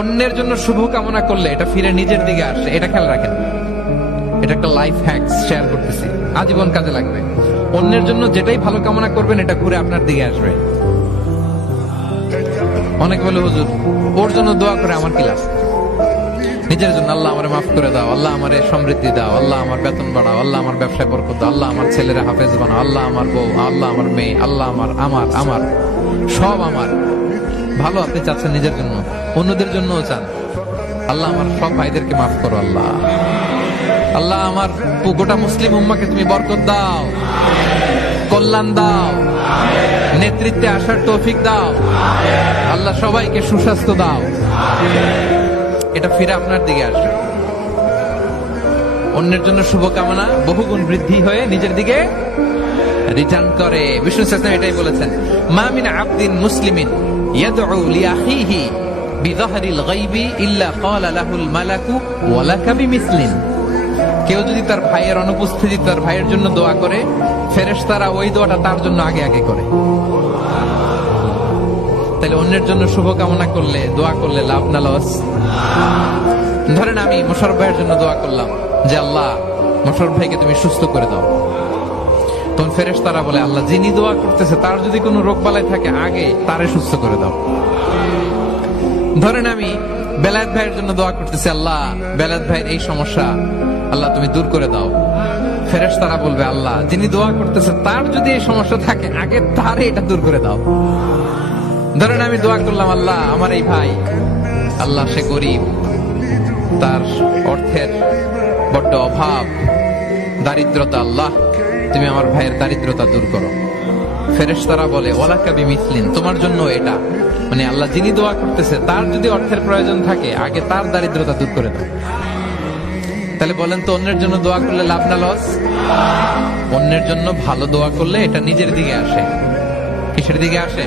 অন্যের জন্য শুভ কামনা করলে এটা ফিরে নিজের দিকে আসে, এটা খেয়াল রাখেন। এটা একটা লাইফ হ্যাকস শেয়ার করতেছি, আজীবন কাজে লাগবে। অন্যের জন্য যেটাই ভালো কামনা করবেন এটা ঘুরে আপনার দিকে আসবে। অনেক বলে হুজুর ওর জন্য দোয়া করে আমার কি লাভ? নিজের জন্য আল্লাহ আমারে মাফ করে দাও, আল্লাহ আমারে সমৃদ্ধি দাও, আল্লাহ আমার বেতন বাড়াও, আল্লাহ আমার ব্যবসায় বরকত দাও, আল্লাহ আমার ছেলেরা হাফেজ বানাও, আল্লাহ আমার বউ, আল্লাহ আমার মেয়ে, আল্লাহ আমার আমার আমার সব আমার ভালো আপনি চাচ্ছেন নিজের জন্য, অন্যদের জন্যও চান। আল্লাহ আমার সব ভাইদেরকে মাফ করো, আল্লাহ আল্লাহ আমার গোটা মুসলিম উম্মাকে তুমি বরকত দাও, কল্যাণ দাও, নেতৃত্বে আসার তৌফিক দাও, আল্লাহ সবাইকে সুস্বাস্থ্য দাও। এটা ফিরে আপনার দিকে আসবে। অন্যের জন্য শুভকামনা বহুগুণ বৃদ্ধি হয়ে নিজের দিকে রিটার্ন করে। বিষ্ণু সাল্লাল্লাহু এটাই বলেছেন, মা মিন আবদিন মুসলিমিন ইয়াদউ লিআখিহি বিযাহরিল গায়বি ইল্লা ক্বালা লাহুল মালাকু ওয়া লাকা বিমিসলিন। কেউ যদি তার ভাইয়ের অনুপস্থিতিতে তার ভাইয়ের জন্য দোয়া করে, ফেরেশতারা ওই দোয়াটা তার জন্য আগে আগে করে। তাহলে অন্যের জন্য শুভকামনা করলে, দোয়া করলে লাভ না লস? ধরেন আমি মোশাররফ ভাইয়ের জন্য দোয়া করলাম যে আল্লাহ মোশাররফ ভাইকে তুমি সুস্থ করে দাও, তখন ফেরেশতারা বলে আল্লাহ যিনি দোয়া করতেছে তার যদি কোনো রোগ বালাই থাকে আগে তারে সুস্থ করে দাও। ধরেন আমি বেলায়েত ভাইয়ের জন্য দোয়া করতেছি, আল্লাহ বেলায়েত ভাইয়ের এই সমস্যা আল্লাহ তুমি দূর করে দাও, ফেরেশতারা বলবে আল্লাহ যিনি দোয়া করতেছে তার যদি এই সমস্যা থাকে আগে তারে এটা দূর করে দাও। ধরেন আমি দোয়া করলাম আল্লাহ আমার এই ভাই, আল্লাহ সে গরিব, তার অর্থের বড্ড অভাব, দারিদ্রতা, আল্লাহ তুমি আমার ভাইয়ের দারিদ্রতা দূর করো। ফেরেশতারা বলে ওয়ালাকা বিমিসলিন, তোমার জন্য এটা, মানে আল্লাহ যিনি দোয়া করতেছে তার যদি অর্থের প্রয়োজন থাকে আগে তার দারিদ্রতা দূর করে দাও। তাহলে বলেন তো অন্যের জন্য দোয়া করলে লাভ না লস? অন্যের জন্য ভালো দোয়া করলে এটা নিজের দিকে আসে। কিসের দিকে আসে?